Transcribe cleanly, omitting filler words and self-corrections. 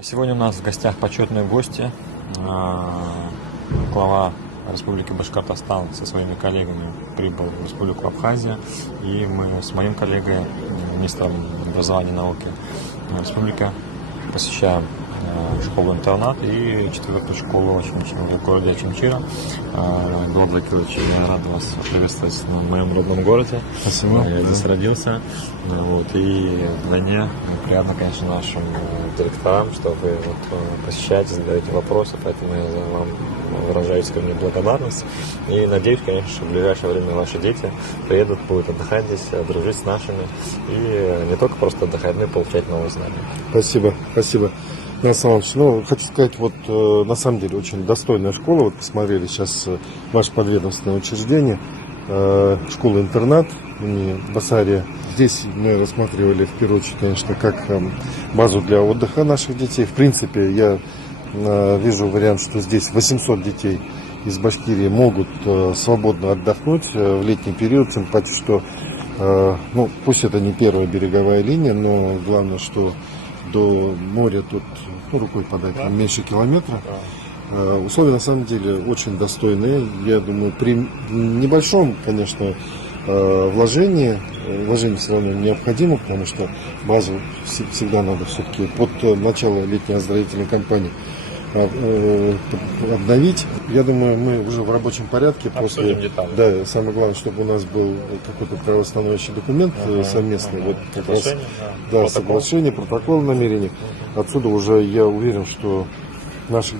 Сегодня у нас в гостях почетные гости, глава Республики Башкортостан со своими коллегами прибыл в Республику Абхазия, и мы с моим коллегой, министром образования и науки республики, посещаем школу-интернат и четвертую школу в городе Очимчира. Эдуард Закирович, я рад вас приветствовать в моем родном городе. Спасибо. Я здесь родился. И вдвойне приятно, конечно, нашим директорам, что вы посещаете, задаете вопросы, поэтому я вам выражаю искреннюю благодарность. И надеюсь, конечно, что в ближайшее время ваши дети приедут, будут отдыхать здесь, дружить с нашими. И не только просто отдыхать, но и получать новые знания. Спасибо, спасибо. Сан Саныч, хочу сказать, на самом деле очень достойная школа. Посмотрели сейчас ваше подведомственное учреждение, школа-интернат имени Басария. Здесь мы рассматривали в первую очередь, конечно, как базу для отдыха наших детей. В принципе, я вижу вариант, что здесь 800 детей из Башкирии могут свободно отдохнуть в летний период. Тем паче, что пусть это не первая береговая линия, но главное, что до моря тут рукой подать, меньше километра. Условия на самом деле очень достойные. Я думаю, при небольшом, конечно, вложение все равно необходимо, потому что базу всегда надо все-таки под начало летней оздоровительной кампании обновить. Я думаю, мы уже в рабочем порядке после. Да, самое главное, чтобы у нас был какой-то правоустанавливающий документ совместный, как раз, соглашение, протокол намерений. Отсюда уже я уверен, что наших